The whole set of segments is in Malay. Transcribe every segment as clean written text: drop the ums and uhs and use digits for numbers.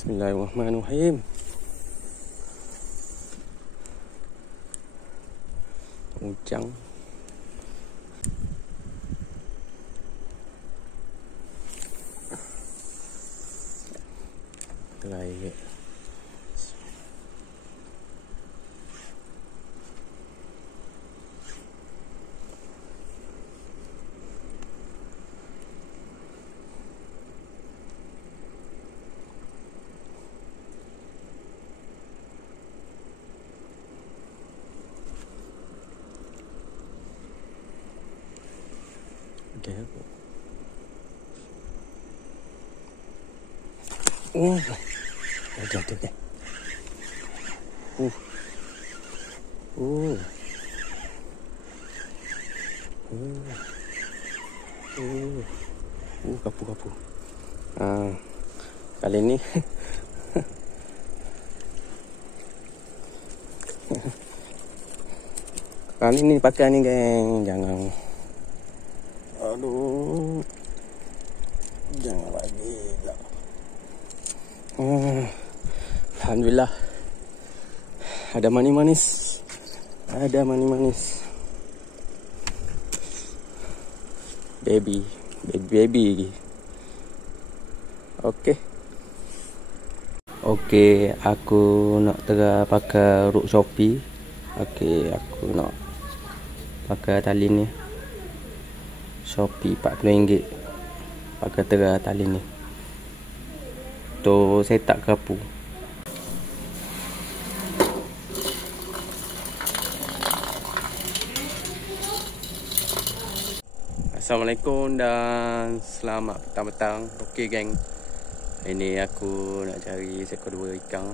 Bismillahirrahmanirrahim. Hujan. Terakhir. Okay. Okay. Kapu. Kali ni kali ni pakai ni geng, jangan. Aduh, jangan lagi lah. Alhamdulillah, ada manis. Baby. Okey, aku nak pakai ruk Shopee. Okey, aku nak pakai tali ni. Shopee RM40 pakai tali ni. Tu saya tak kapu. Assalamualaikum dan selamat petang-petang. Okey geng, ini aku nak cari seekor 2 ikan.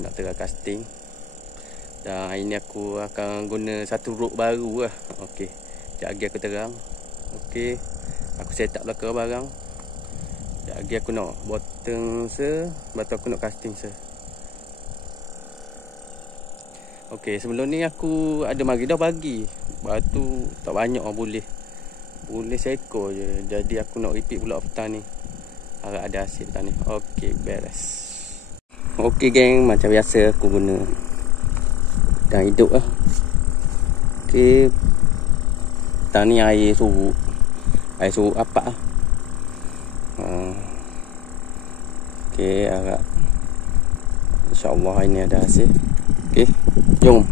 Nak casting. Dan hari ni aku akan guna satu ruk baru lah. Okey, sekejap lagi aku terang. Okey, aku set up belakang barang. Sekejap lagi aku nak boteng lepas tu aku nak casting Okey, sebelum ni aku ada mari dah bagi. Batu tak banyak lah, boleh seekor je. Jadi aku nak repeat pula petang ni. Harap ada hasil petang ni. Okey, beres. Okey geng, macam biasa aku guna dan hidup lah. Okey, petang ni air surut apa lah. Okey, harap InsyaAllah hari ni ada hasil. Okey, jom.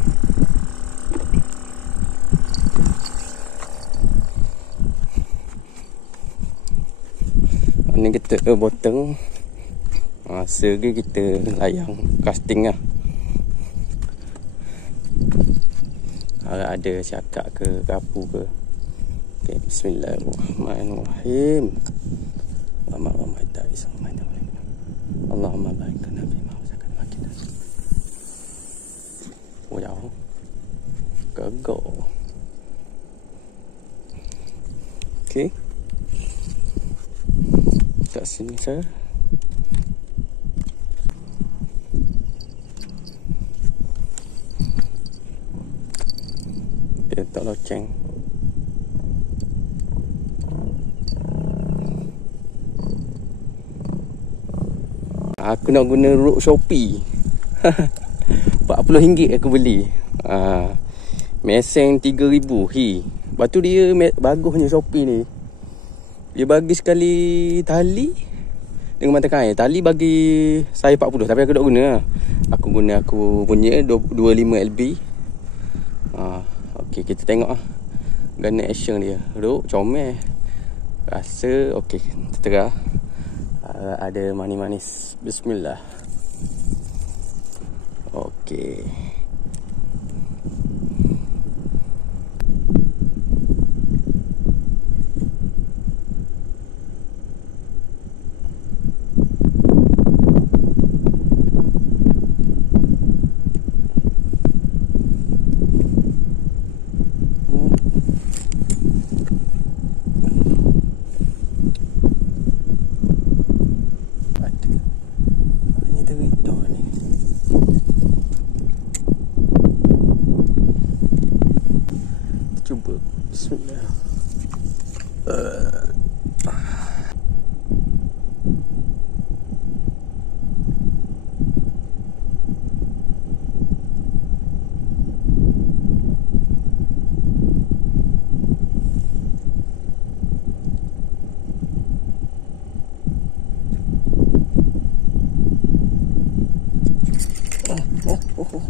Ni kita boteng. Masa lagi kita layang casting lah. Harap ada syakak ke kapu ke. Okay, bismillahirrahmanirrahim. Allahumma barik lana fi ma razaqtana wa qina. Wow. Gagal. Okay. Kat sini saya. Dia tak loceng. Aku nak guna ruk Shopee. RM40 aku beli. Meseng 3,000. Lepas tu dia bagusnya Shopee ni. Dia bagi sekali tali dengan matakan air. Tali bagi saya 40, tapi aku tak guna lah. Aku punya 25 LB. Okey, kita tengok lah gana action dia. Ruk comel. Rasa okey. Terang. Ada manis-manis. Bismillah. Okey.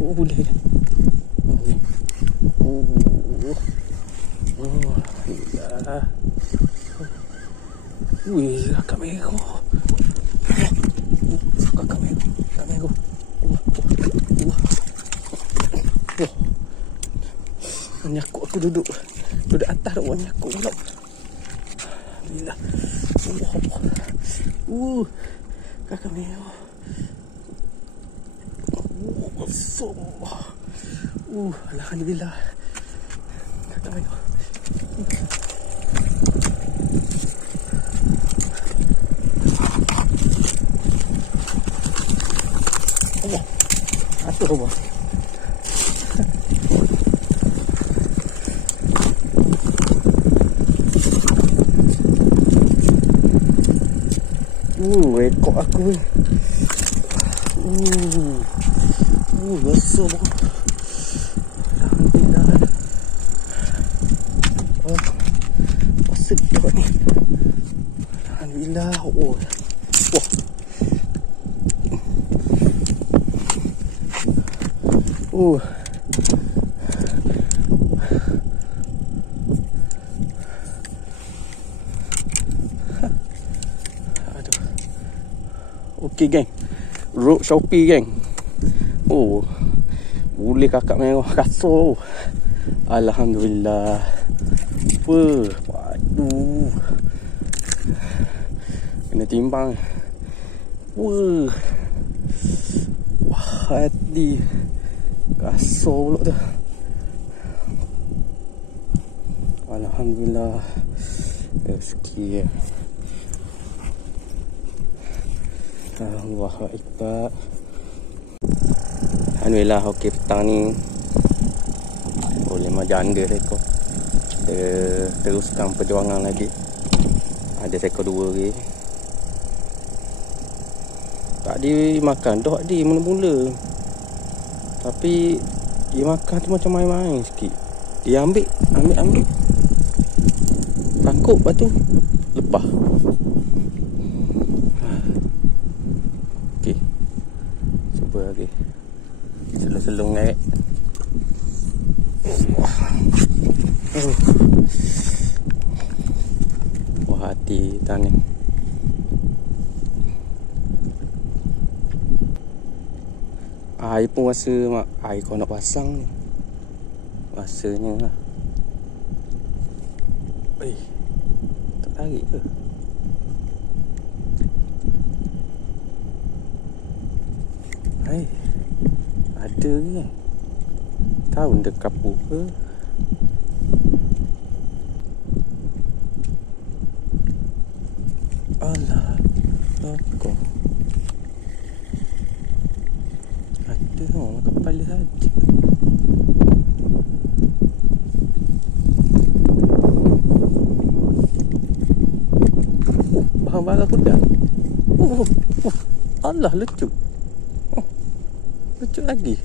Oh, boleh. Oh. Oh, alhamdulillah. Wih, kakak merah. Kakak merah. Kakak merah. Nyakuk aku duduk atas tak buat nyakuk pula. Alhamdulillah. Kakak merah. Besar. Alhamdulillah. Kakak merah. Allah. Atur apa? Rekod aku ni. Besar bro. Alhamdulillah. Sedap ni. Alhamdulillah. Wah. Okey geng. Road Shopee geng. Boleh kakak merah kasar. Alhamdulillah. Waduh. Kena timbang. Wah, hati. Kasar pula tu. Alhamdulillah. Rezeki. Allahu Akbar. Alhamdulillah, okey petang ni boleh janda seekor. Kita teruskan perjuangan lagi. Ada seekor 2 lagi. Tak dimakan dah di mula-mula. Tapi dia makan tu macam main-main sikit. Dia ambil. Takut lepas tu lepas. Okey. Cuba lagi. Selong-selong naik. Wah, hati tani. Air pun rasa air kau nak pasang ni. Rasanya lah. Tak tarik ke? Ada ni. Tahu dia kapur ke? Alah, apa? Ada orang kepala saja. Bahan-bahan kuda. Allah, lucu. Lucu lagi.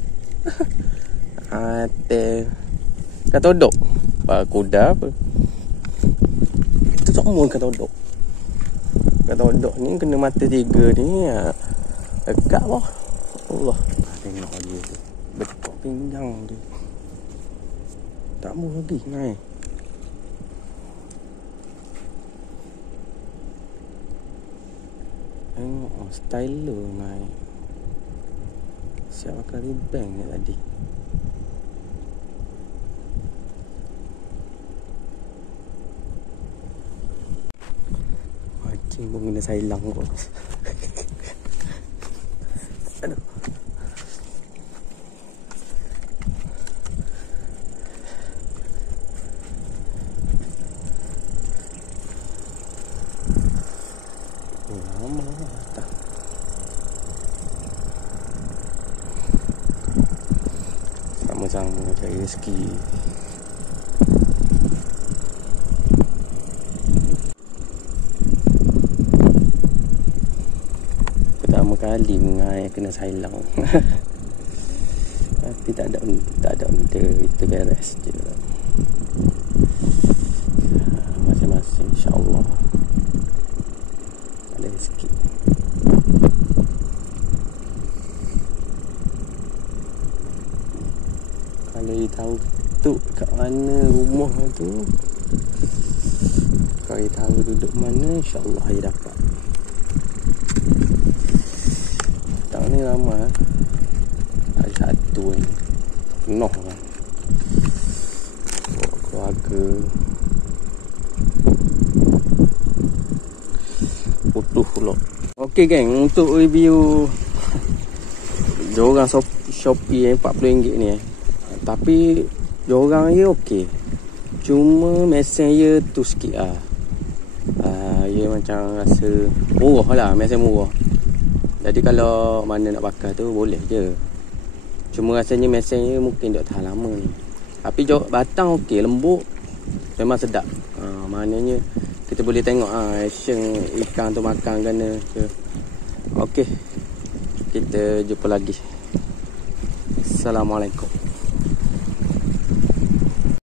Kata odok. Kuda apa? Itu semua kata odok. Kata odok ni kena mata 3 ni. Dekat lah. Allah. Tengok dia tu. Betul pinggang tu. Tak mau lagi naik. Tengok styler naik. Siap makan ribang ni tadi. Macam pun kena sailang pun. Aduh. Lama tak. Sama-sama cari rezeki. Pertama kali mengai kena sailang. Tapi tak ada benda, itu beres je. Masing-masing insya-Allah ada rezeki. tahu betul kat mana rumah tu. Kalau tahu duduk mana, insyaAllah dia dapat. Petang ni ramai. Ada satu ni penuh kan. Keluarga putus pula. Okey geng, untuk review diorang Shopee RM40 ni tapi diorang je okey. Cuma mesin dia tu sikit lah. Dia macam rasa murah lah, mesin murah. Jadi kalau mana nak pakai tu boleh je. Cuma rasanya mesin dia mungkin tak tahan lama ni. Tapi batang okey, lembut. Memang sedap. Maknanya kita boleh tengok action ikan tu makan kena ke. Okey. Kita jumpa lagi. Assalamualaikum.